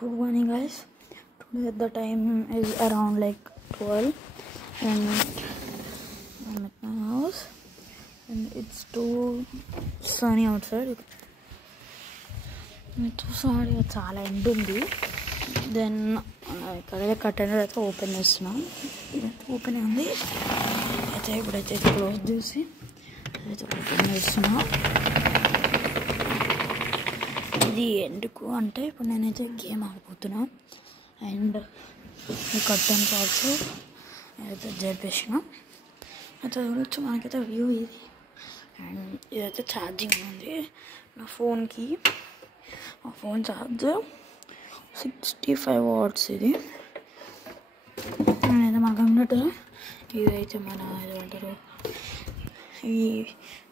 Good morning, guys. Today the time is around like 12 and I'm at my house and it's too sunny outside. It's too sunny, చాలా end ఉంది. Then ఇక్కడ curtain అయితే open చేస్తున్నాం. ఇదైతే open ఉంది. అయితే ఇప్పుడైతే క్లోజ్ చేసి అయితే ఓపెన్ చేస్తున్నాం. ఇది ఎందుకు అంటే ఇప్పుడు నేనైతే గేమ్ ఆడిపోతున్నా అండ్ ఈ కర్టెన్స్ ఆల్సో అయితే జరిపేసిన అయితే చూడొచ్చు. మనకైతే వ్యూ ఇది అండ్ ఇదైతే ఛార్జింగ్ ఉంది నా ఫోన్కి. ఆ ఫోన్ ఛార్జర్ 65 watts ఇది. అయితే మన కంప్యూటర్ ఇదైతే మన ఏమంటారు ఈ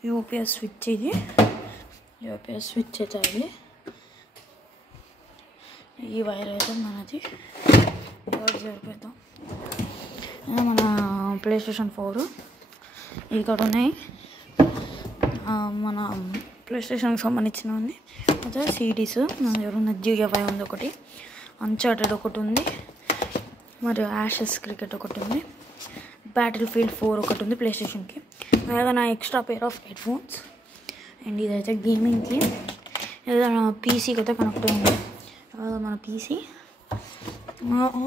యూపీఎస్ స్విచ్. ఇది యూపీఎస్ స్విచ్ అయితే అది. ఈ వైర్ అయితే మనది సరిపోతాం. మన ప్లే స్టేషన్ 4 ఇక్కడ ఉన్నాయి. మన ప్లే స్టేషన్కి సంబంధించినవన్నీ అయితే సిడీస్ మన దగ్గర ఉన్న GTA 5 ఉంది, ఒకటి అన్చార్టెడ్ ఒకటి ఉంది, మరియు యాషెస్ క్రికెట్ ఒకటి ఉంది, బ్యాటిల్ ఫీల్డ్ 4 ఒకటి ఉంది ప్లే స్టేషన్కి. అలాగే నా extra pair of head phones and ఇదైతే గేమింగ్కి. ఏదైనా నా పీసీకి అయితే కనెక్ట్ అయింది. మన పీసీ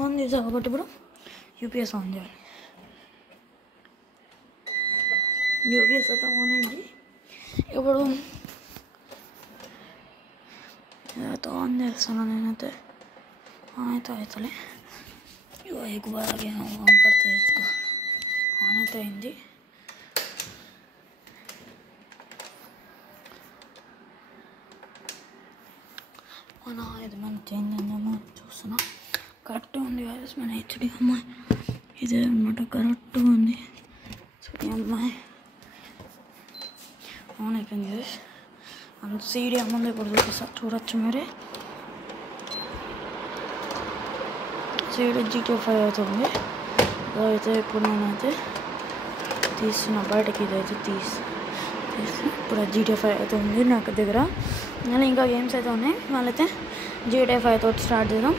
ఆన్ చేసాం కాబట్టి ఇప్పుడు యూపీఎస్ ఆన్ చేయాలి. యూపీఎస్ అయితే ఆన్ అయింది. ఇప్పుడు ఏదైతే ఆన్ చేస్తాను నేనైతే ఆన్ అయితే అవుతలే. ఇగో एक बार आगे ऑन करते हैं इसको. ఆన్ అయితే అయింది. మన ఇది మన చేంజ్ అయిందేమో చూస్తున్నా. కరెక్ట్గా ఉంది కదా మన హెచ్డి అమ్మాయి. ఇదే అన్నమాట కరెక్ట్గా ఉంది హెచ్డి అమ్మాయి. ఆన్ అయిపోయింది. అంత సీడీ అమ్మంది ఇప్పుడు చూపిస్తా, చూడొచ్చు మీరే. సీడీ GTA 5 అవుతుంది. అదైతే ఇప్పుడు నేనైతే తీస్తున్నా బయటకి. ఇదైతే తీసి ఇప్పుడు GTA 5 అయితే ఉంది నాకు దగ్గర. మళ్ళీ ఇంకా గేమ్స్ అయితే ఉన్నాయి. వాళ్ళైతే GTA 5 తోటి స్టార్ట్ చేద్దాం.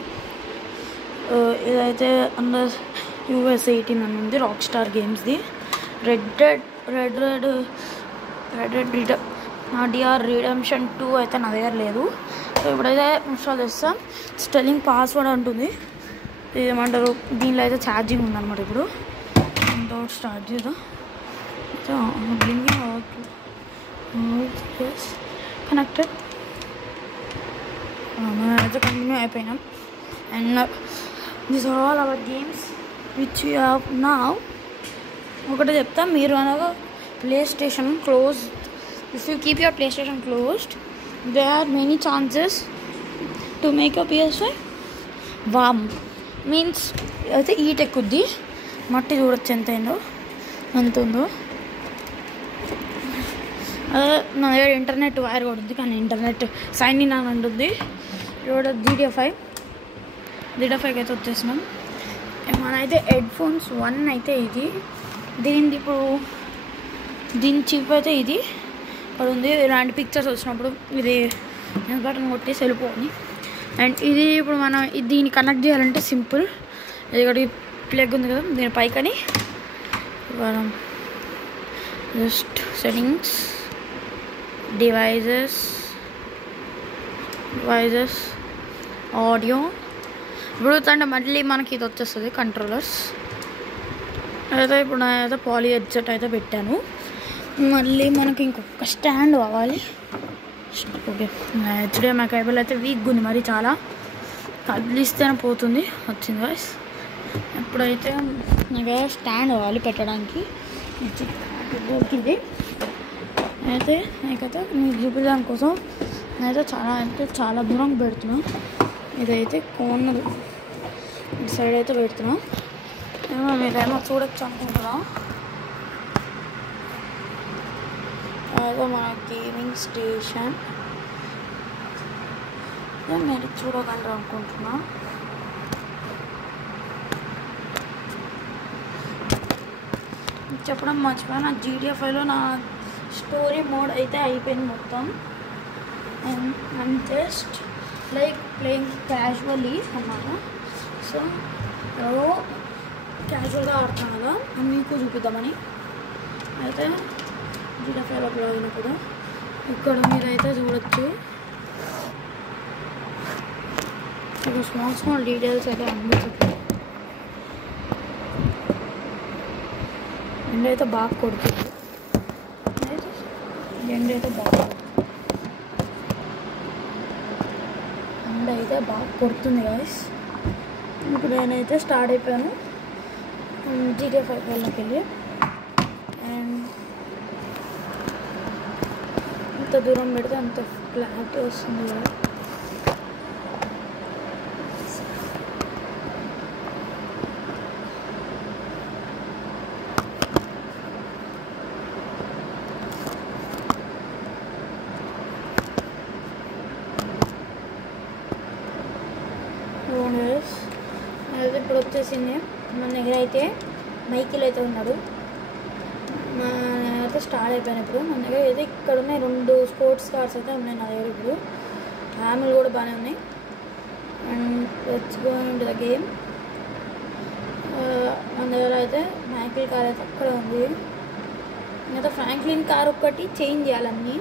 ఇదైతే అండర్ US 18 అని ఉంది, రాక్ స్టార్ గేమ్స్ది. రెడ్ డెడ్ రిడెంప్షన్ 2 అయితే నా దగ్గర లేదు. సో ఇప్పుడైతే ఇన్స్టాల్ చేస్తాం. స్టెల్లింగ్ పాస్వర్డ్ అంటుంది. ఇది ఏమంటారు, దీనిలో అయితే ఛార్జింగ్ ఉందన్నమాట. ఇప్పుడు దీంతో స్టార్ట్ చేద్దాం. కనెక్టెడ్ అయితే కంటిన్యూ అయిపోయినాం. And this are all our games which you have now. ఒకటే చెప్తా, మీరు అనగా PlayStation close, if you keep your PlayStation closed there are many chances to make a PS5 warm. Means అయితే heat ఎక్కుద్ది. మట్టి చూడొచ్చు ఎంత అయిందో, ఎంత ఉందో. నా దగ్గర ఇంటర్నెట్ వైర్ కూడా ఉంది, కానీ ఇంటర్నెట్ సైన్ ఇన్ అని ఉంటుంది. ఇక్కడ GTA 5 అయితే వచ్చేసినాం. మనైతే హెడ్ ఫోన్స్ 1 అయితే ఇది. దీనిది ఇప్పుడు దీని చిప్ అయితే ఇది ఇక్కడ ఉంది. ఇలాంటి పిక్చర్స్ వచ్చినప్పుడు ఇది బటన్ కొట్టేసి వెళ్ళిపోవాలి. అండ్ ఇది ఇప్పుడు మనం దీన్ని కనెక్ట్ చేయాలంటే సింపుల్. ఇక్కడ ప్లగ్ ఉంది కదా, దీని పైకని మనం జస్ట్ సెట్టింగ్స్, డివైజెస్, ఆడియో. ఇప్పుడు అంటే మళ్ళీ మనకి ఇది వచ్చేస్తుంది కంట్రోలర్స్. అయితే ఇప్పుడు నేనైతే పాలీ హెడ్సెట్ అయితే పెట్టాను. మళ్ళీ మనకి ఇంకొక స్టాండ్ కావాలి. ఓకే, HDMI కేబుల్ అయితే వీక్గా ఉంది, మరి చాలా కదిలిస్తేనే పోతుంది. వచ్చింది వాయిస్. ఎప్పుడైతే నాకు స్టాండ్ కావాలి పెట్టడానికి, దొరికింది. అయితే నాకైతే మీకు చూపించడానికి కోసం నేనైతే చాలా దూరం పెడుతున్నాను. ఇదైతే కార్నర్ ఇటు సైడ్ అయితే పెడుతున్నాం. మీరేమో చూడొచ్చు అనుకుంటున్నాం. అదే మన గేమింగ్ స్టేషన్ మీరు చూడగలరు అనుకుంటున్నా. చెప్పడం మర్చిపోయాను, నా GTA 5లో నా స్టోరీ మోడ్ అయితే అయిపోయింది మొత్తం. And just like playing casually అన్నమాట. సో క్యాజువల్గా ఆడుతున్నాను కదా అని మీకు చూపిద్దామని. అయితే GTA 5 లోపల అయినప్పుడు ఇక్కడ మీరైతే చూడొచ్చు ఇక్కడ స్మాల్ డీటెయిల్స్ అయితే అనిపించట్లేదు. ఎండ అయితే బాగా కొడుతుంది. ఎండ అయితే బాగా కొడుతుంది గాయస్. ఇప్పుడు నేనైతే స్టార్ట్ అయిపోయాను GTA 5 వెళ్ళకి వెళ్ళి. అండ్ ఎంత దూరం పెడితే అంత క్లారిటీ వస్తుంది కదా. అయితే ఇప్పుడు వచ్చేసింది మన దగ్గర అయితే మైకిల్ అయితే ఉన్నాడు. అయితే స్టార్ట్ అయిపోయినప్పుడు మన దగ్గర అయితే ఇక్కడ ఉన్నాయి 2 స్పోర్ట్స్ కార్స్ అయితే ఉన్నాయి నా దగ్గర. ఇప్పుడు హ్యామిల్ కూడా బాగానే ఉన్నాయి. And let's go into the game. మన దగ్గర అయితే మైకిల్ కార్ అయితే అక్కడ ఉంది. ఇంకా ఫ్రాంక్లిన్ కార్ ఒక్కటి చేంజ్ చేయాలన్నీ.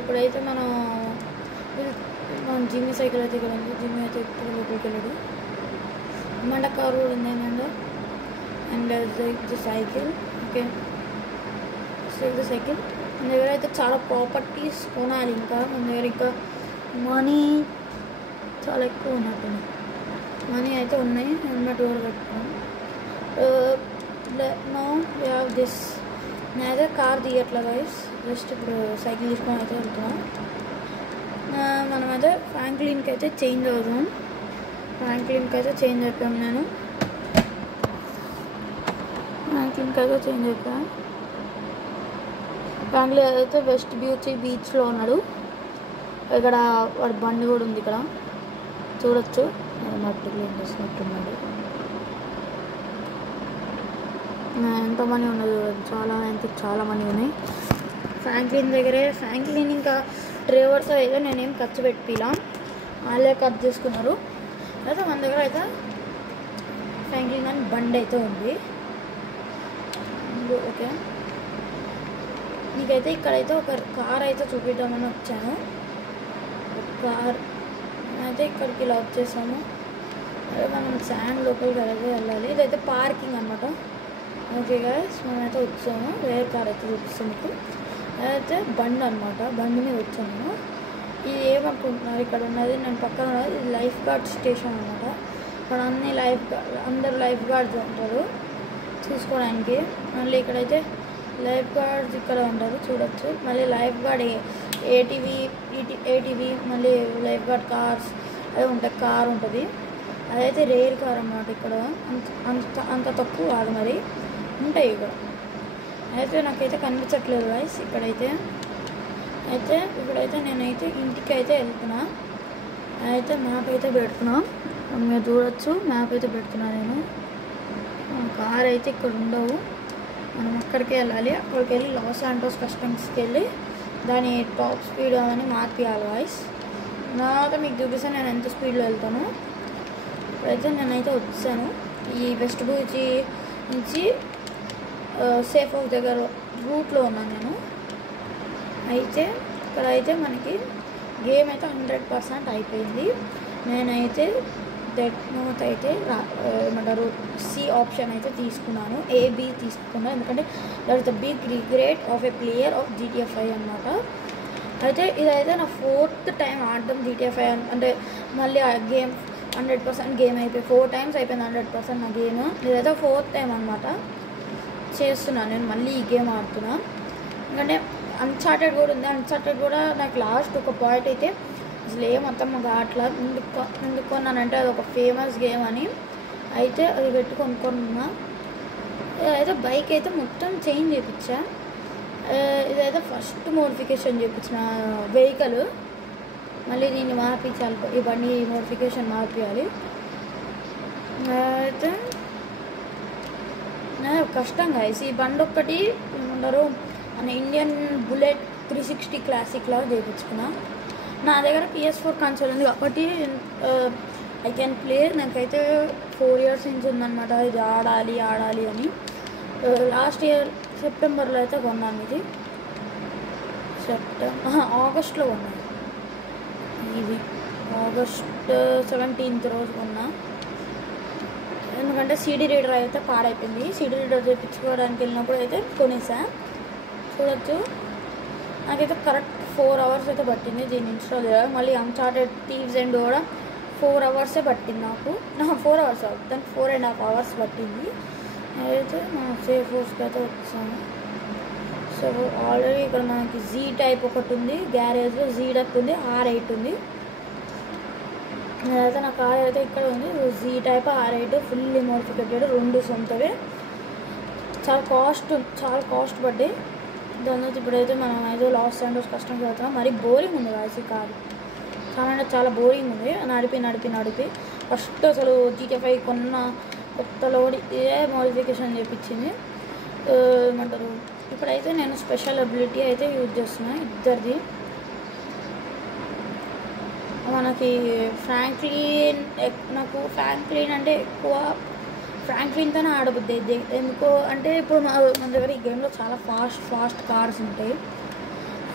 ఇప్పుడైతే మనం జిమ్మీ సైకిల్ అయితే ఇక్కడ ఉంది. జిమ్మీ అయితే ఇక్కడ లోపలికి వెళ్ళాడు. అమ్మండ కారు కూడా ఉంది ఏమంటే. And the cycle okay the cycle. మన దగ్గర అయితే చాలా ప్రాపర్టీస్ కొనాలి. ఇంకా మన దగ్గర ఇంకా మనీ చాలా ఎక్కువ ఉన్నట్టుంది. మనీ అయితే ఉన్నాయి. హెల్మెట్ కూడా పెట్టుకున్నాం. No we have this. నేనైతే కార్ తీయట్లా గైస్. జస్ట్ ఇప్పుడు సైకిల్ తీసుకొని అయితే వెళ్తున్నాం. మనమైతే ఫ్రాంక్లిన్కి అయితే చేంజ్ అవుతాం. ఫ్రాంక్లిన్కి అయితే చేంజ్ అయిపోయాం. నేను ఫ్రాంక్లిన్కి అయితే చేంజ్ అయిపోయాను. ఫ్రాంక్లిన్ అయితే వెస్ట్ బీచ్లో ఉన్నాడు. ఇక్కడ వాడి బండి కూడా ఉంది. ఇక్కడ చూడొచ్చు. మట్టి క్లీన్ చేసినట్టున్నాడు. ఎంత మనీ ఉన్నది చూడదు. చాలా మనీ ఉన్నాయి ఫ్రాంక్లిన్ దగ్గరే. ఫ్రాంక్లిన్ ఇంకా డ్రైవర్స్ అయితే నేనేం ఖర్చు పెట్టిలా, వాళ్ళే ఖర్చు చేసుకున్నారు. అయితే మన దగ్గర అయితే ఫ్రాంక్లిన్ అని బండి అయితే ఉంది. ఓకే నీకైతే ఇక్కడైతే ఒక కార్ అయితే చూపిద్దామని వచ్చాను. ఒక కార్ అయితే ఇక్కడికి ఇలా వచ్చేసాము. అదే మనం శాండ్ లోపలికి అయితే వెళ్ళాలి. ఇదైతే పార్కింగ్ అనమాట. ఓకే గాయస్ మనమైతే వచ్చాము. వేరే కార్ అయితే చూపిస్తాం మీకు. అదైతే బండి అనమాట. బండి మీద వచ్చాము. ఇది ఏమనుకుంటున్నారు ఇక్కడ ఉన్నది నేను పక్కన ఉన్నది ఇది లైఫ్ గార్డ్ స్టేషన్ అనమాట. ఇక్కడ అన్ని అందరు లైఫ్ గార్డ్స్ ఉంటారు చూసుకోవడానికి. మళ్ళీ ఇక్కడైతే లైఫ్ గార్డ్స్ ఇక్కడ ఉంటారు చూడొచ్చు. మళ్ళీ లైఫ్ గార్డ్ ఏటీవీ మళ్ళీ లైఫ్ గార్డ్ కార్స్ అదే ఉంటాయి. కార్ ఉంటుంది అదైతే రేర్ కార్ అన్నమాట. ఇక్కడ అంత తక్కువ కాదు మరి ఉంటాయి ఇక్కడ. అయితే నాకైతే కనిపించట్లేదు గాయ్స్ ఇక్కడైతే. ఇప్పుడైతే నేనైతే ఇంటికి అయితే వెళ్తున్నా. అయితే మ్యాప్ అయితే పెడుతున్నా. మీరు చూడొచ్చు మ్యాప్ అయితే పెడుతున్నా నేను. కార్ అయితే ఇక్కడ ఉండవు. మనం అక్కడికి వెళ్ళాలి. అక్కడికి వెళ్ళి లాస్ శాంటోస్ కస్టమ్స్కి వెళ్ళి దాని టాప్ స్పీడ్ అని మార్పియాలి గాయ్స్. తర్వాత మీకు చూపిస్తే నేను ఎంత స్పీడ్లో వెళ్తాను. ఇప్పుడైతే నేనైతే వచ్చాను. ఈ వెస్ట్ బీచ్ నుంచి సేఫ్ హౌస్ దగ్గర రూట్లో ఉన్నాను నేను. అయితే ఇక్కడైతే మనకి గేమ్ అయితే 100% అయిపోయింది. నేనైతే డెడ్ నోట్ అయితే ఏమంటారు సి ఆప్షన్ అయితే తీసుకున్నాను. AB తీసుకున్నాను ఎందుకంటే that is the big regret of a player of GTA 5 అనమాట. అయితే ఇదైతే నా 4th టైం ఆడడం GTA 5 అంటే మళ్ళీ ఆ గేమ్ 100% గేమ్ అయిపోయి 4 టైమ్స్ అయిపోయింది 100% నా గేమ్. ఇదైతే 4th టైం అనమాట చేస్తున్నాను నేను మళ్ళీ ఈ గేమ్ ఆడుతున్నా. ఎందుకంటే అన్చార్టెడ్ కూడా ఉంది. అన్చార్టెడ్ కూడా నాకు లాస్ట్ ఒక పాయింట్ అయితే అసలు ఏమంతా మాకు అట్లా ఎందుకు కొన్నానంటే అది ఒక ఫేమస్ గేమ్ అని అయితే అది పెట్టి కొనుక్కున్నా. అయితే బైక్ అయితే మొత్తం చేంజ్ చేయించా. ఇదైతే ఫస్ట్ మోడిఫికేషన్ చేయించిన వెహికల్. మళ్ళీ దీన్ని మార్పించాలి. ఈ బండి మోడిఫికేషన్ మార్పించాలి. అయితే కష్టంగా ఈ బండి ఒక్కటి ఏమంటారు మన ఇండియన్ బుల్లెట్ 360 క్లాసిక్ లాగా చేయించుకున్నా. నా దగ్గర PS4 కన్సోల్ ఉంది కాబట్టి ఐ కెన్ ప్లే. నాకైతే 4 years నుంచి ఉందన్నమాట ఇది ఆడాలి అని. లాస్ట్ ఇయర్ సెప్టెంబర్లో అయితే కొన్నాను ఇది. ఆగస్ట్లో కొన్నాను ఇది. ఆగస్ట్ 17th రోజు కొన్నా. ఎందుకంటే CD రీడర్ అయితే పాడైపోయింది. CD రీడర్ చేయించుకోవడానికి వెళ్ళినప్పుడు అయితే కొనేసా. చూడొచ్చు నాకైతే కరెక్ట్ 4 hours అయితే పట్టింది దీన్ని ఇన్స్టాల్ చేయాలి. మళ్ళీ అన్చార్టెడ్ థీవ్స్ అండ్ కూడా 4 hours పట్టింది నాకు. 4 hours దానికి 4.5 hours పట్టింది. అయితే మనం సేఫ్ హౌస్కి అయితే వచ్చాము. సో ఆల్రెడీ ఇక్కడ మనకి Z టైప్ ఒకటి ఉంది, గ్యారేజ్లో Z టైప్ ఉంది, R8 ఉంది. అయితే నా కార్ అయితే ఇక్కడ ఉంది Z టైప్ R8 ఫుల్లీ మోడిఫికేటెడ్, 2 సొంతవే. చాలా కాస్ట్ పడ్డాయి. దాని తర్వాత ఇప్పుడైతే మనం అయితే లాస్ ఏంజల్స్ కస్టమ్కి వెళ్తాం. మరి బోరింగ్ ఉంది కాదు ఈ కారు, చాలా అంటే చాలా బోరింగ్ ఉంది. నడిపి ఫస్ట్ అసలు GTA 5 కొన్న కొత్తలో ఇదే మోడిఫికేషన్ చేయించింది. ఏమంటారు, ఇప్పుడైతే నేను స్పెషల్ అబిలిటీ అయితే యూజ్ చేస్తున్నాను ఇద్దరిది. మనకి ఫ్రాంక్లిన్, నాకు ఫ్రాంక్లిన్ అంటే ఎక్కువ ఫ్రాంక్లిన్తోనే ఆడబుద్ది అయితే. ఎందుకో అంటే ఇప్పుడు మన దగ్గర ఈ గేమ్లో చాలా ఫాస్ట్ కార్స్ ఉంటాయి.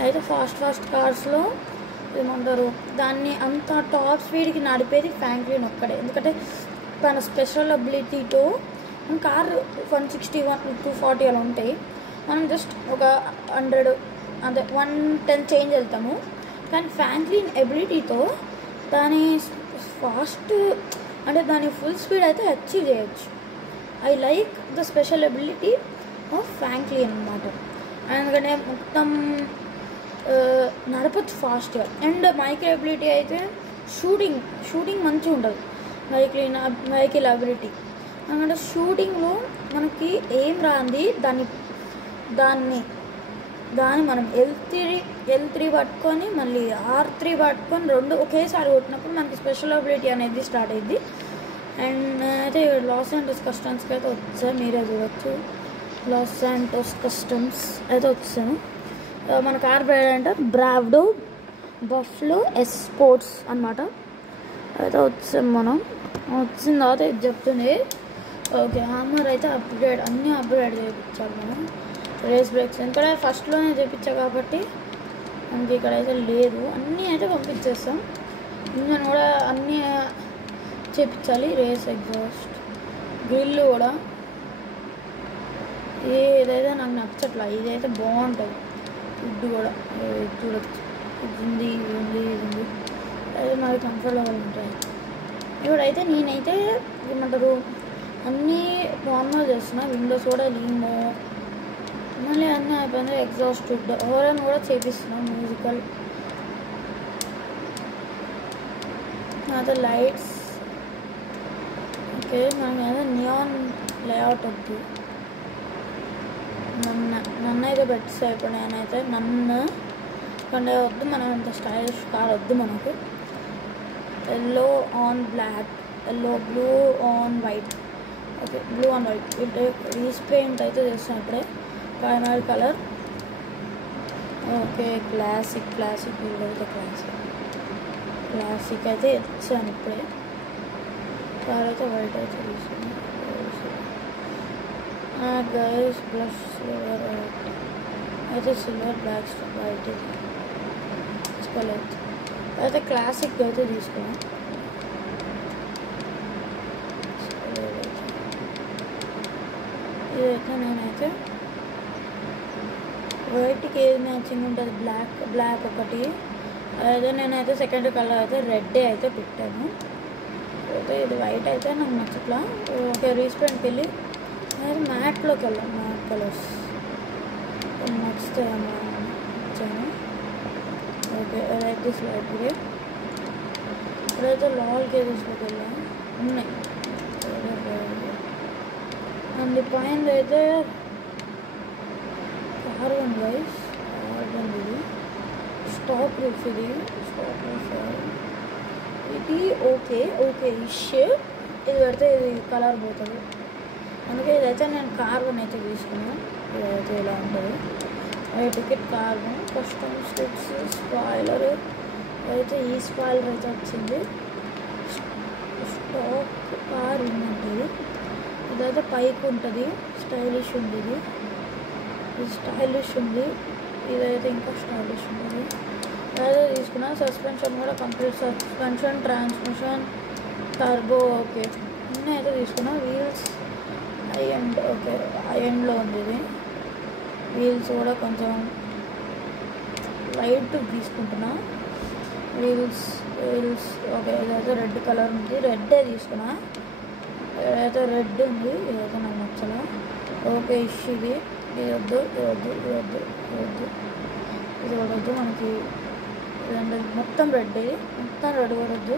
అయితే ఫాస్ట్ కార్స్లో ఏమంటారు దాన్ని అంత టాప్ స్పీడ్కి నడిపేది ఫ్రాంక్లిన్ ఒక్కడే. ఎందుకంటే తన స్పెషల్ అబిలిటీతో కార్ 160, 240 అలా ఉంటాయి. మనం జస్ట్ ఒక 100 అంటే 110 చేంజ్ వెళ్తాము. కానీ ఫ్రాంక్లిన్ ఎబిలిటీతో దాని ఫాస్ట్ అంటే దాని ఫుల్ స్పీడ్ అయితే అచీవ్ చేయొచ్చు. I like the special ability of Franklin అన్నమాట. ఎందుకంటే మొత్తం నడపచ్చు ఫాస్ట్గా. అండ్ మైకిల్ అబిలిటీ అయితే షూటింగ్ మంచిగా ఉంటుంది. మైకిల్ అబిలిటీ ఎందుకంటే షూటింగ్లో మనకి ఏం రాంది దాన్ని మనం L3 పట్టుకొని మళ్ళీ R3 పట్టుకొని 2 ఒకేసారి కొట్టినప్పుడు మనకి స్పెషల్ అబిలిటీ అనేది స్టార్ట్ అయ్యింది. అండ్ అయితే లాస్ ఏంజల్స్ కస్టమ్స్కి అయితే వచ్చాను, మీరే చూడవచ్చు. లాస్ ఏంజల్స్ కస్టమ్స్ అయితే వచ్చాను. మన కార్ బ్రాండ్ అంటే బ్రావ్డో బఫ్లో S స్పోర్ట్స్ అనమాట. అయితే వచ్చాము. మనం వచ్చిన తర్వాత ఇది చెప్తుంది. ఓకే, హామర్ అయితే అన్నీ అప్గ్రేడ్ చేయించాలి మనం. రేస్ బ్రేక్స్ ఎందుకంటే ఫస్ట్లోనే చేయించా కాబట్టి మనకి ఇక్కడైతే లేదు. అన్నీ అయితే పంపించేస్తాం. ఇంజన్ కూడా అన్నీ చేయించాలి. రేస్ ఎగ్జాస్ట్, గ్రిల్ కూడా ఏదైతే నాకు నచ్చట్లా. ఇదైతే బాగుంటుంది. ఫుడ్ కూడా చూడచ్చు. ఇది ఉంది అయితే నాకు కంఫర్టబుల్ ఉంటుంది. ఇప్పుడైతే నేనైతే ఏమంటారు అన్నీ నార్మల్ చేస్తున్నా. విండోస్ కూడా లీమో మళ్ళీ అన్నీ అయిపోయింది. ఎగ్జాస్ట్ హోరన్ కూడా చేపిస్తున్నాం. మ్యూజికల్ అయితే లైట్స్. ఓకే, మనం ఏదో నియాన్ లేఅవుట్ వద్దు. నన్ను అయితే పెట్టిస్తే ఇప్పుడు నేనైతే నన్ను కంటే వద్దు. మనం ఇంత స్టైలిష్ కార్ వద్దు మనకు. Yellow on black, blue on white. Okay, blue on white. ఇటు రీస్పెయింట్ అయితే చేస్తాను ఇప్పుడే. Final colour. ఓకే, క్లాసిక్ వీళ్ళైతే క్లాసిక్ అయితే ఇచ్చాను ఇప్పుడే. కార్ అయితే వైట్ అయితే తీసుకున్నాను. గైస్ బ్లష్ సిల్వర్ అయితే సిల్వర్ బ్లాక్ వైట్ తీసుకోలేదు. అయితే క్లాసిక్ అయితే తీసుకున్నాను. ఇదైతే నేనైతే వైట్కి ఏది మ్యాచింగ్ ఉంటుంది, బ్లాక్ ఒకటి. అదే నేనైతే సెకండ్ కలర్ అయితే రెడ్ అయితే పెట్టాను. అయితే ఇది వైట్ అయితే నాకు నచ్చట్లా. ఓకే, రీస్పెంట్కి వెళ్ళి నేను మ్యాట్లోకి వెళ్ళాను. మ్యాట్ కలర్స్ నచ్చుతాయమ్మా వచ్చాను. Okay, like this light. ఇప్పుడైతే లాల్ కేజెస్లోకి వెళ్ళాను. ఉన్నాయి అండ్ పైన అయితే కార్బన్ వైస్ ఇది స్టాప్ రూఫ్. ఇది ఓకే ఇష్. ఇది పెడితే ఇది కలర్ పోతుంది. అందుకే ఇదైతే నేను కార్బన్ అయితే తీసుకున్నాను. ఇదైతే ఇలా ఉంటుంది. Ticket carbon, custom sticks, spoiler, అయితే ఈ స్పాయిలర్ అయితే వచ్చింది. స్టాక్ కార్ ఉందంటది. ఇదైతే పైకి ఉంటుంది, స్టైలిష్ ఉంది. ఇది స్టైలిష్ ఉంది. ఇదైతే ఇంకా స్టైలిష్ ఉంటుంది. అదే తీసుకున్నా. సస్పెన్షన్ కూడా complete suspension, transmission, turbo okay అన్నీ అయితే తీసుకున్నా. Wheels high end okay, high ఎండ్లో ఉంది ఇది. వీల్స్ కూడా కొంచెం లైట్ తీసుకుంటున్నా. Wheels okay. ఇదైతే రెడ్ కలర్ ఉంది, రెడ్డే తీసుకున్నా. ఇదైతే రెడ్ ఉంది, ఇదైతే నాకు నచ్చలే. ఓకే ఇది వద్దు, ఇది వద్దు మనకి. మొత్తం రెడ్, ఇది మొత్తం రెడ్ కూడా వద్దు.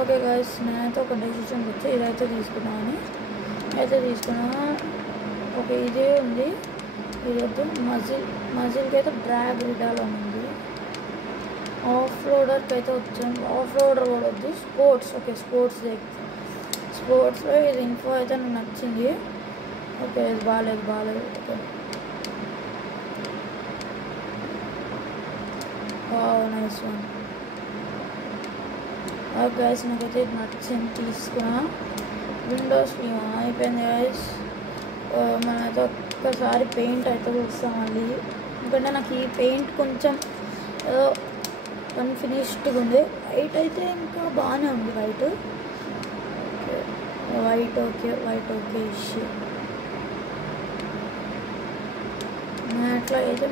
ఓకే గాయస్, నేనైతే ఒక డెసిషన్కి వచ్చి ఇదైతే తీసుకున్నాను. ఓకే ఇదే ఉంది, ఇది వద్దు. మజిల్కి అయితే డ్రాగ్ రిడాలో ఉంది. ఆఫ్ రోడర్కి అయితే వచ్చాను. ఆఫ్ రోడర్ కూడా వద్దు. స్పోర్ట్స్ ఓకే, స్పోర్ట్స్లో ఇది ఇన్ఫో అయితే నాకు నచ్చింది. ఓకే ఇది బాగాలేదు. Okay nice one. Okay guys, నాకైతే ఇది నచ్చింది, తీసుకున్నా. విండోస్ అయిపోయింది గైస్. మనమైతే ఒక్కసారి పెయింట్ అయితే చూస్తాం మళ్ళీ. ఎందుకంటే నాకు ఈ పెయింట్ కొంచెం అన్ఫినిష్డ్గా ఉంది. వైట్ అయితే ఇంకా బాగానే ఉంది. White okay issue. అట్లా అయితే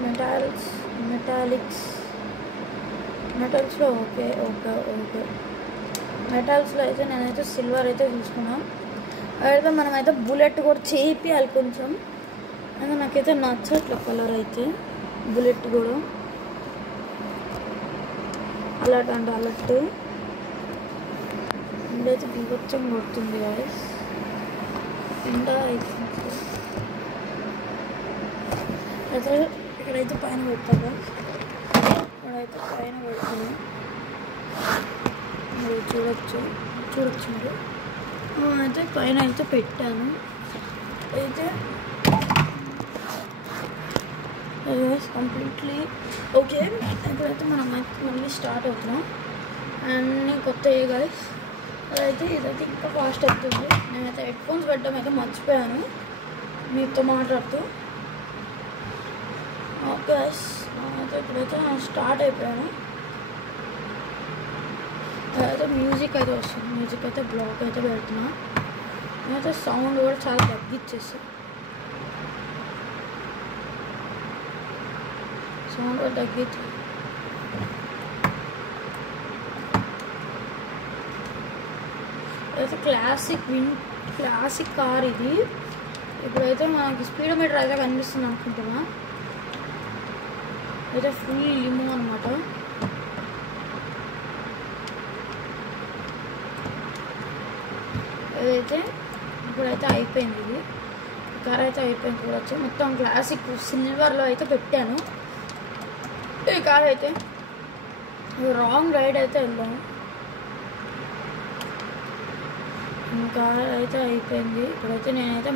మెటల్స్లో ఓకే. మెటల్స్లో అయితే నేనైతే సిల్వర్ అయితే తీసుకున్నాను. అయితే మనమైతే బుల్లెట్ కూడా చేపియాలి కొంచెం. అయితే నాకైతే నచ్చట్లే కలర్ అయితే. బుల్లెట్ కూడా అలర్ట్ ఎండైతే బీభత్సం కొడుతుంది గాయస్. ఎండ అయితే ఇక్కడైతే పైన పెడతాను. మీరు చూడొచ్చు మీరు. అయితే పైన అయితే పెట్టాను. అయితే కంప్లీట్లీ ఓకే. ఇప్పుడైతే మనం మళ్ళీ స్టార్ట్ అవుతున్నాం. అన్నీ కొత్తవి గైస్. అదైతే ఇదైతే ఇంకా ఫాస్ట్ అవుతుంది. నేనైతే హెడ్ ఫోన్స్ పెట్టడం అయితే మర్చిపోయాను మీతో మాట్లాడుతూ. ఓకే గైస్, అయితే ఇప్పుడైతే స్టార్ట్ అయిపోయాను. అయితే మ్యూజిక్ అయితే వస్తుంది. మ్యూజిక్ అయితే బ్లాక్ అయితే పెడుతున్నా. అయితే సౌండ్ కూడా చాలా తగ్గించేస్తాను. సౌండ్ కూడా తగ్గించి అయితే క్లాసిక్ కార్ ఇది. ఇప్పుడైతే మనకి స్పీడోమీటర్ అయితే కనిపిస్తుంది అనుకుంటున్నా. అయితే ఫుల్ లిమో అనమాట. ఏదైతే ఇప్పుడైతే అయిపోయింది. ఇది కార్ అయితే అయిపోయింది చూడొచ్చు. మొత్తం క్లాసిక్ సిల్వర్లో అయితే పెట్టాను. ఈ కార్ అయితే రాంగ్ రైడ్ అయితే వెళ్ళాము. కార్ అయితే అయిపోయింది. ఇప్పుడైతే నేనైతే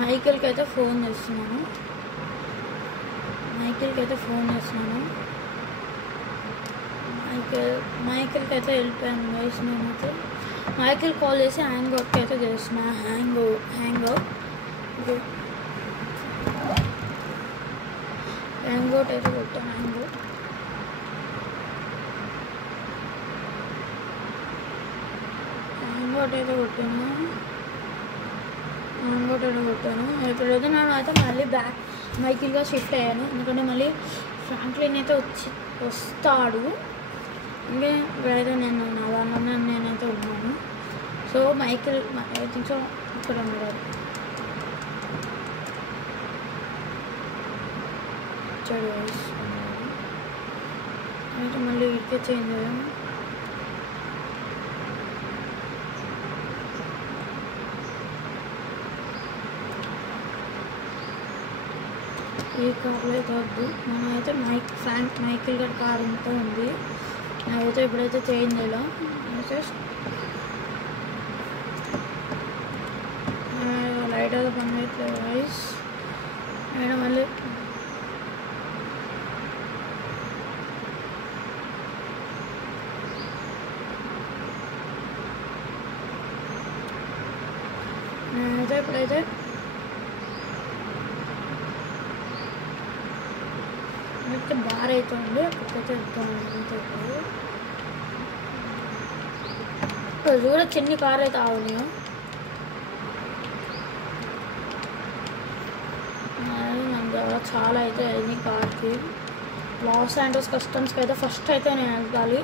మైకిల్కి అయితే ఫోన్ చేస్తున్నాను. మైకిల్కి అయితే వెళ్ళిపోయాను గైస్. నేనైతే మైకిల్ కాల్ చేసి హ్యాంగ్అవుట్కి అయితే చేస్తున్నా. హ్యాంగ్అవుట్ అయితే కొట్టాను. హ్యాంగ్అవుట్ అయితే కొట్టాను. ఇప్పుడైతే నేను అయితే మళ్ళీ బ్యాక్ మైకిల్గా షిఫ్ట్ అయ్యాను. ఎందుకంటే మళ్ళీ ఫ్రాంక్లిన్ అయితే వస్తాడు. ఇంకా ఇప్పుడైతే నేను నా దానిలో నేనైతే ఉన్నాను. So Michael I think so ఇక్కడ ఉన్నాడు. అయితే మళ్ళీ ఇక్కడే చేంజ్ అయ్యాము. ఈ కార్లో అయితే వద్దు. మనమైతే మైకిల్ గారి కార్ ఇంత ఉంది. అయితే ఇప్పుడైతే చేంజ్ అయ్యాం. లైట్ అయితే పని చేయట్లేదు గైస్. నేను మళ్ళీ నేనైతే ఇప్పుడైతే బార్ అవుతుంది. అక్కడికైతే వెళ్తాను. ఇక్కడ చూడొచ్చు ఎన్ని కార్లు అయితే ఆవున్నాయో. చాలా అయితే అయింది కార్కి. లాస్ ఏంజలస్ కస్టమ్స్కి అయితే ఫస్ట్ అయితే నేను వెళ్ళాలి.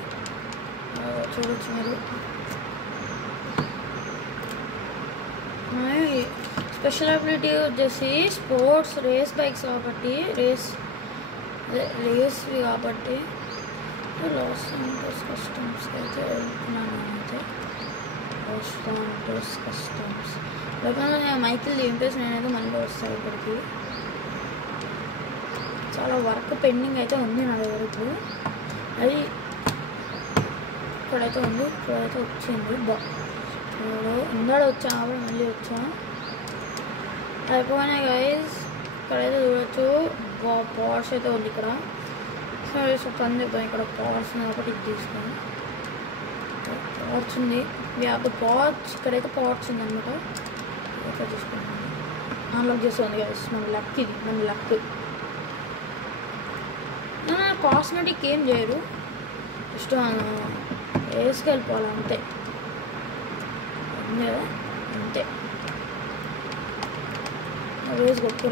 చూడొచ్చు మీరు. స్పెషల్ అబిలిటీ వచ్చేసి స్పోర్ట్స్ రేస్ బైక్స్ కాబట్టి రేస్వి కాబట్టి లాస్ ఏంజలస్ కస్టమ్స్కి అయితే వెళ్తున్నాను. నేనైతే లాస్ ఏంజలస్ కస్టమ్స్ లేకపోతే నేను మైకిల్ దింపేసి నేనైతే మళ్ళీ వస్తాను ఇక్కడికి. చాలా వర్క్ పెండింగ్ అయితే ఉంది నా దగ్గర. ఇప్పుడు అది ఇక్కడైతే ఉంది. ఇక్కడైతే వచ్చింది. ఇందాడ వచ్చా కాబట్టి మళ్ళీ వచ్చా. అయిపోయినాయి గైస్. ఇక్కడైతే చూడొచ్చు పార్ట్స్ అయితే ఉంది ఇక్కడ. సరే సో పని చేద్దాం. ఇక్కడ పార్ట్స్ ఒకటి తీసుకొని పార్ట్స్ ఉంది. పార్ట్స్ ఇక్కడైతే పార్ట్స్ ఉంది అనమాట. ఇక్కడ తీసుకుంటాను. అన్లాక్ చేస్తుంది గైస్. మన లక్ ఇది. మన లక్. కాస్మెటిక్ ఏం చేయరు. జస్ట్ వేసుకెళ్ళిపోవాలి అంతే. కదా అంతే. రేస్ కొట్టు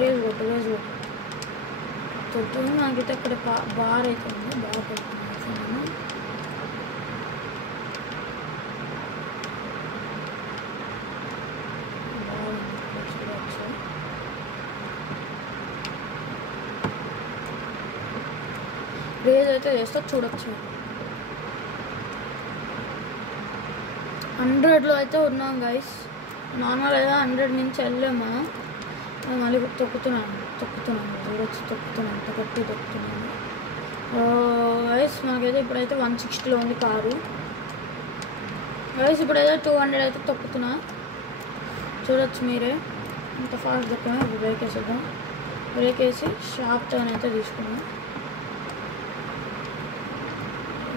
తొట్టు. నాకైతే అక్కడ బార్ అయితే ఉంది. బాగా పెట్టుకున్నాను. రేజ్ అయితే చేస్తా చూడొచ్చు. 100లో అయితే ఉన్నాం గైస్. నార్మల్ అయితే 100 నుంచి వెళ్ళాము. మళ్ళీ తొక్కుతున్నాను చూడొచ్చు. అంత గట్టి తొక్కుతున్నాను గైస్. మనకైతే ఇప్పుడైతే 160లో ఉంది కారు గైస్. ఇప్పుడైతే 200 అయితే తొక్కుతున్నా. చూడొచ్చు మీరే. ఇంత ఫాస్ట్ తొక్కున్నా. ఇప్పుడు బ్రేక్ వేసేద్దాం. బ్రేక్ వేసి షార్ప్ టర్న్ అయితే తీసుకున్నాం.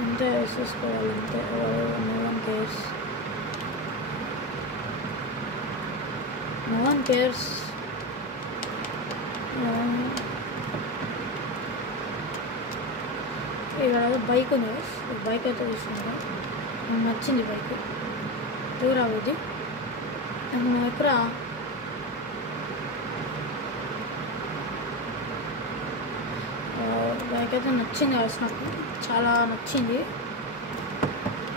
అంతే వేసేసుకోవాలి. అంతే. No one cares. ఇక్కడ బైక్ ఉంది. బైక్ అయితే తీసుకుంటా. నాకు నచ్చింది బైక్. ఎవరు అవుద్ది నాకు ఎక్కడ బైక్ అయితే నచ్చింది. నాకు చాలా నచ్చింది.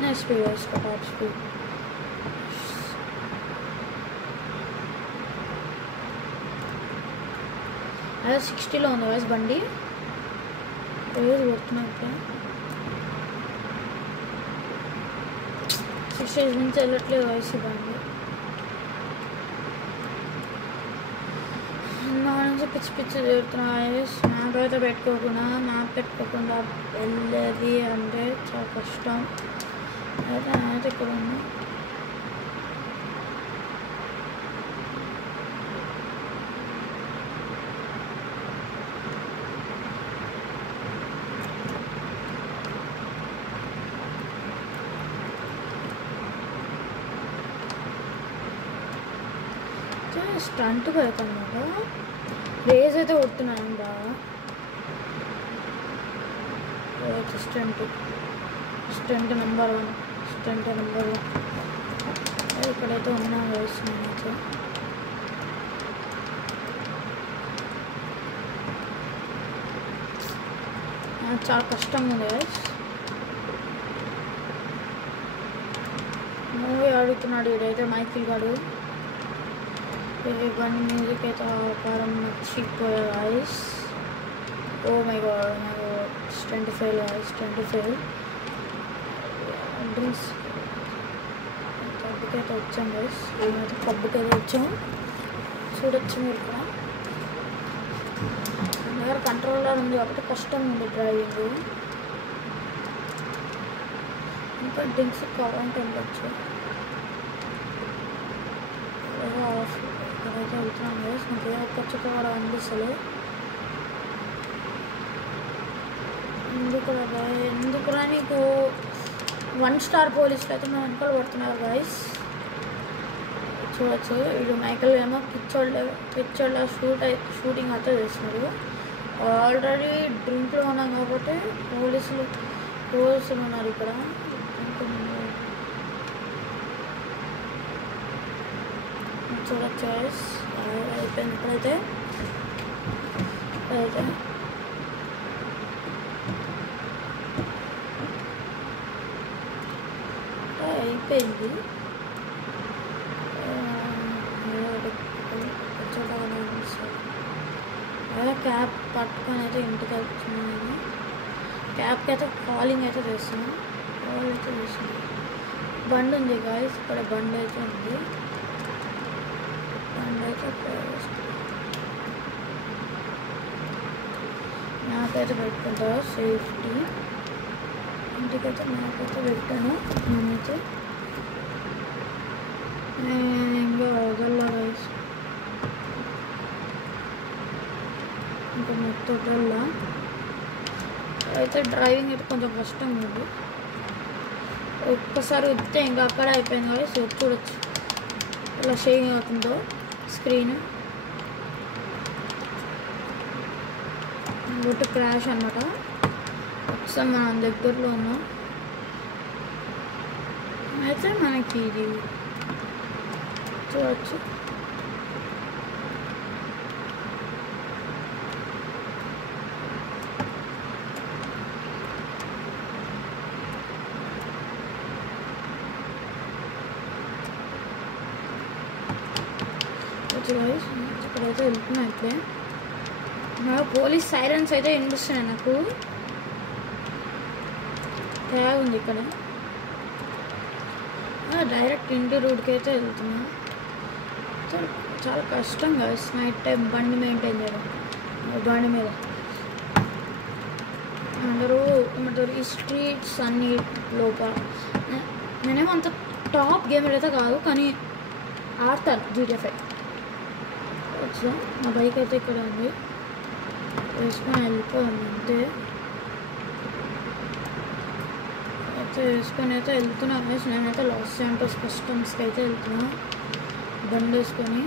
నేను స్పీడ్ వేసుకో. Top speed. అదే 60లో ఉంది వాయిస్ బండి. రోజు కొడుతున్నాయి. 60 నుంచి వెళ్ళట్లేదు వయసు బండి. నా నుంచి పిచ్చి తిరుగుతున్నాయి. మ్యాప్ అయితే పెట్టుకోకుండా వెళ్ళేది అంటే చాలా కష్టం. అయితే నేనైతే ఇక్కడ ఉన్నా. స్టంట్ పెడతాను. రేజ్ అయితే కొడుతున్నాను బాగా. Stunt number 1. ఇక్కడైతే ఉన్నా వేస్తున్నాను. చాలా కష్టంగా ఉంది. మూవీ అడుగుతున్నాడు ఇదైతే మైకిల్ గాడు. బండి మ్యూజిక్ అయితే ఆకారం నచ్చిపోయా guys. Oh my god. 25 guys. 25 drinks పబ్కి అయితే వచ్చాం గాయస్. మేమైతే పబ్కి అయితే వచ్చాం. చూడొచ్చు మీరు ఇక్కడ. నా దగ్గర కంట్రోలర్ ఉంది కాబట్టి కష్టం ఉంది డ్రైవింగ్. ఇంకా డ్రింక్స్ కావాలంటే ఉండొచ్చు. ఇక్కడైతే వెళ్తున్నాను గైస్. నాకు ఏ ఒక్క చుక్క కూడా అనిపిస్తలేదు. ఎందుకురా నీకు 1 స్టార్ పోలీసులు అయితే మేము వెనకాల పడుతున్నారు గైస్. చూడొచ్చు. వీడు మైకల్ ఏమో పిచ్చోళ్ళ షూటింగ్ అయితే చేస్తున్నారు. ఆల్రెడీ డ్రింక్లో ఉన్నాం కాబట్టి పోలీసులు ఉన్నారు ఇక్కడ. చూడొచ్చు అయిపోయింది. ఇప్పుడైతే అయిపోయింది. అదే క్యాబ్ పట్టుకొని అయితే ఇంటికి వెళ్తున్నాను. క్యాబ్కి అయితే కాలింగ్ అయితే చేస్తున్నాను. బండి ఉంది గాయస్, ఇక్కడ బండి అయితే ఉంది. మ్యాప్ అయితే పెట్టుకుంటా సేఫ్టీ. ఇంటికైతే మ్యాప్ అయితే పెట్టాను. నేనైతే ఇంకా వదల్లా గైస్, ఇంకా మొత్తం వదల్లా. అయితే డ్రైవింగ్ అయితే కొంచెం కష్టం ఉంది. ఒక్కసారి వస్తే ఇంకా అక్కడ అయిపోయింది గైస్. చూడొచ్చు ఇలా షేక్ అవుతుందో స్క్రీన్. ఒకటి క్రాష్ అనమాట. ఒకసారి మనం దగ్గరలో ఉన్నాం. అయితే మనకి ఇది చూడవచ్చు. ఇక్కడైతే వెళ్తున్నా. అయితే నాకు పోలీస్ సైరన్స్ అయితే వినిపిస్తున్నాయి. నాకు ట్యాగ్ ఉంది ఇక్కడ. డైరెక్ట్ ఇంటి రూట్కి అయితే వెళ్తున్నా. చాలా కష్టం కదా నైట్ టైం బండి మెయింటైన్ చేయడం. బండి మీద అందరూ ఏమంటారు ఈ స్ట్రీట్స్ అన్ని లోపల. నేనేమో అంత టాప్ గేమర్ అయితే కాదు, కానీ ఆడతాను GTA 5. వచ్చా నా బైక్ అయితే ఇక్కడ ఉంది, వేసుకొని వెళ్ళిపోయాను అంతే. అయితే వేసుకొని అయితే వెళ్తున్నాను. నేనైతే లాస్ శాంటోస్ కస్టమ్స్కి అయితే వెళ్తున్నా. బండి వేసుకొని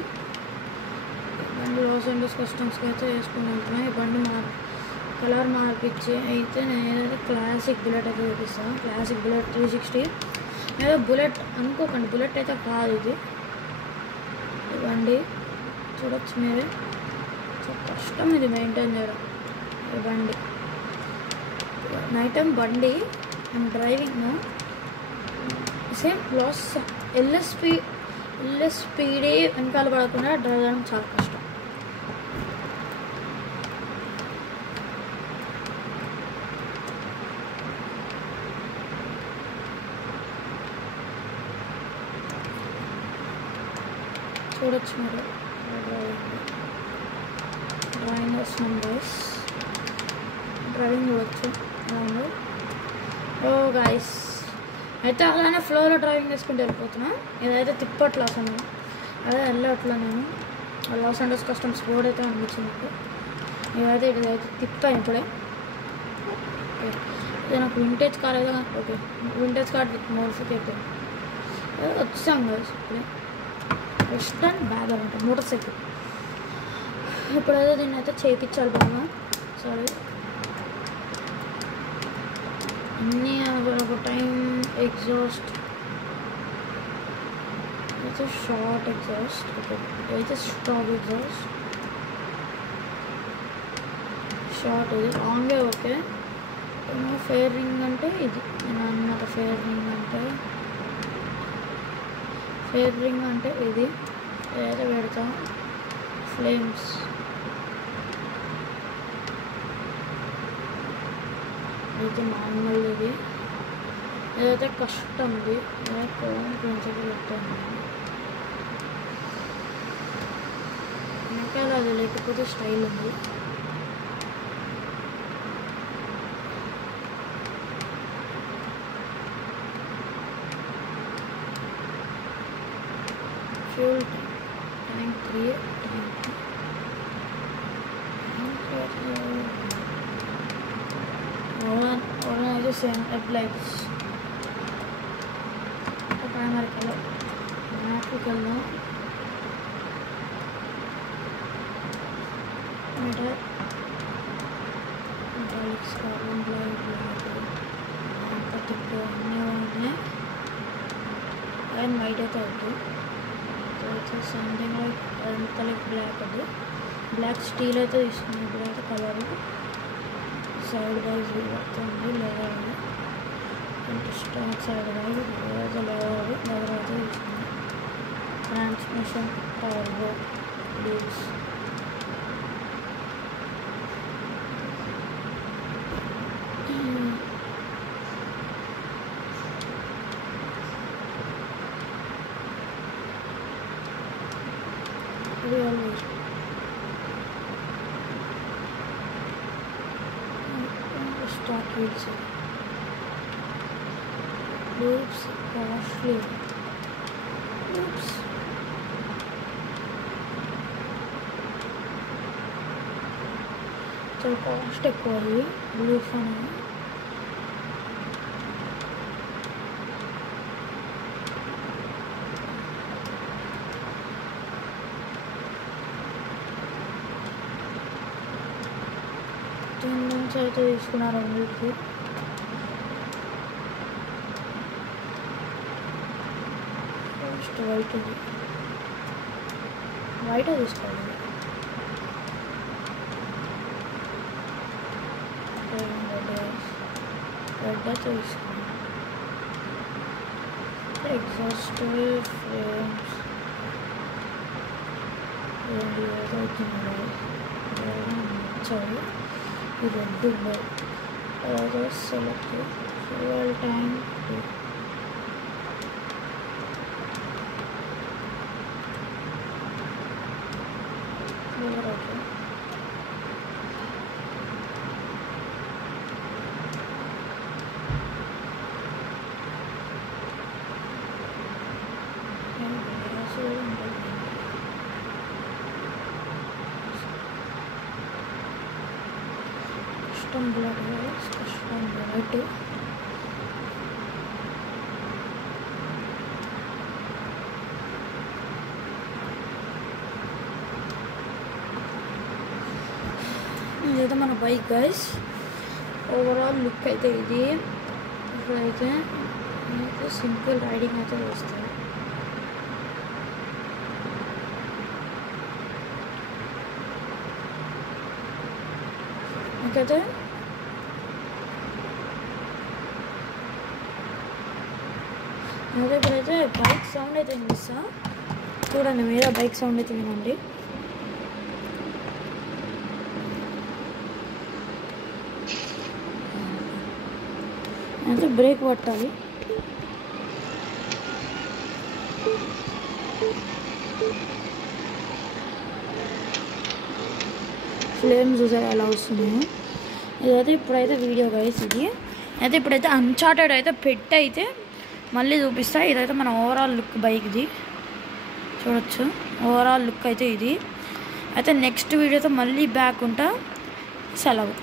లాస్ శాంటోస్ కస్టమ్స్కి అయితే వేసుకొని వెళ్తున్నా. ఈ బండి కలర్ మార్పిచ్చి అయితే నేను ఏదైతే క్లాసిక్ బుల్లెట్ అయితే చూపిస్తాను. Classic bullet 360. ఏదో బుల్లెట్ అనుకోకండి, బుల్లెట్ అయితే కాదు ఇది. ఈ బండి చూడొచ్చు మీరే. చాలా కష్టం ఇది మెయింటైన్ చేయడం. ఈ బండి నైట్ టైం బండి అండ్ డ్రైవింగ్ సేమ్ లాస్ స్పీడే వెనకాల పడకుండా డ్రైవ్ చేయడం చాలా కష్టం. చూడొచ్చు మీరు డ్రైవింగ్ వస్తుంది. డ్రైవింగ్ చూడొచ్చు. ఓ గైస్ అయితే అలానే ఫ్లోలో డ్రైవింగ్ చేసుకుంటూ వెళ్ళిపోతున్నా. ఇదైతే తిప్పట్లో అసలు అదే వెళ్ళట్లా. నేను లాస్ ఏంజలస్ కస్టమ్స్ బోర్డ్ అయితే అనిపించింది నాకు. ఇదైతే తిప్పాను ఇప్పుడే. ఓకే ఇది నాకు వింటేజ్ కార్ అయితే ఓకే వింటేజ్ కార్ మోడిఫై అయిపోయింది. వచ్చాం గైస్ ఇప్పుడే. వెస్టర్న్ బ్యాగ్ అనమాట మోటార్ సైకిల్. ఇప్పుడైతే దీన్ని అయితే చేయించాలి బాగా. సారీ అన్నీ ఒక టైం. ఎగ్జాస్ట్ అయితే షార్ట్ ఎగ్జాస్ట్. ఓకే అయితే స్టాప్ ఎగ్జాస్ట్ షార్ట్. ఇది లాంగే. ఓకే ఫెయిర్ రింగ్ అంటే ఇది నేను అన్నమాట. ఫెయిర్ రింగ్ అంటే ఇది. ఏదైతే పెడతాం ఫ్లేమ్స్. అయితే మామూలు ఇది. ఏదైతే కష్టం ఇది ప్రిన్సిపల్ పెట్టాను. ఇంకా అది లేకపోతే స్టైల్ ఉంది. ఫ్యూల్ ట్యాంక్ 3 అయితే సేమ్ హెడ్లైట్స్. ప్రైమరీ కలర్ మ్యాట్కి వెళ్దాం. మీటర్ కార్బన్ బ్లాక్ తిప్పు అన్నీ ఉన్నాయి అండ్ వైట్ అయితే వద్దు అయితే సంథింగ్ లైక్ అంత లైక్ బ్లాక్ అది బ్లాక్ స్టీల్ అయితే తీసుకున్నాను ఇప్పుడైతే కలర్ సైడ్ వైజ్ వస్తుంది లెదర్ అంటే స్టాక్ సైడ్ వైజ్ ఏదైతే లెదర్ అయితే తీసుకున్నాను transmission turbo leaves stock wheels loops costly loops చాలా కాస్ట్ ఎక్కువ అది లూప్స్ అనేది నుంచి అయితే తీసుకున్నారు అన్నిటికి ఫస్ట్ వైట్ తీసుకోవాలి రెడ్ అయితే తీసుకోవాలి ఎగ్జాస్ట్ ఫ్రేమ్స్ నచ్చాయి ఈ red select fuel tank custom blood guys, custom blood ఇదైతే మన బైక్ గైస్ ఓవరాల్ లుక్ అయితే ఇది ఇప్పుడైతే సింపుల్ రైడింగ్ అయితే వస్తుంది అయితే ఇప్పుడైతే బైక్ సౌండ్ అయితే వినిపిస్తా చూడండి మీద బైక్ సౌండ్ అయితే వినండి అయితే బ్రేక్ పట్టాలి ఫ్లేమ్ చూసారా ఎలా వస్తున్నాయో ఇదైతే ఇప్పుడైతే వీడియో గైస్ ఇది అయితే ఇప్పుడైతే అన్చార్టెడ్ అయితే అయితే మళ్ళీ చూపిస్తా ఇదైతే మన ఓవరాల్ లుక్ బైక్ది చూడొచ్చు ఓవరాల్ లుక్ అయితే ఇది అయితే నెక్స్ట్ వీడియోతో మళ్ళీ బ్యాక్ ఉంటా సెలవు